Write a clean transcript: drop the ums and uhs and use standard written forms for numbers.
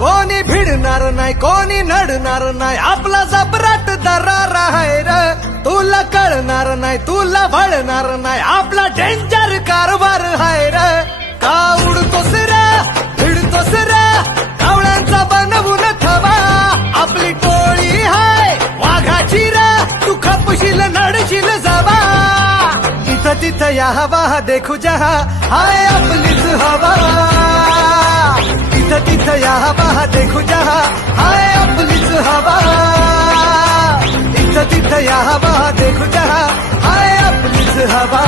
कोणी भिडणार नाही कोणी नडणार नाही आपला जबराट दरार आहे र तुला कळणार नाही तुला भळणार नाही आपला डेंजर कारभार आहे र का उडतोस रे भिडतोस रे कावळ्यांचा बनवून ठेवा आपली टोळी हाय वाघाची रे तू खपशील नडशील जावा इथं तिथं या हवा देखू जहा हाय आपलीच हवा इथं तिथं या हवा देखू जहा हाय आपलीच हवा इथं तिथं या हवा देखू जहा हाय आपलीच हवा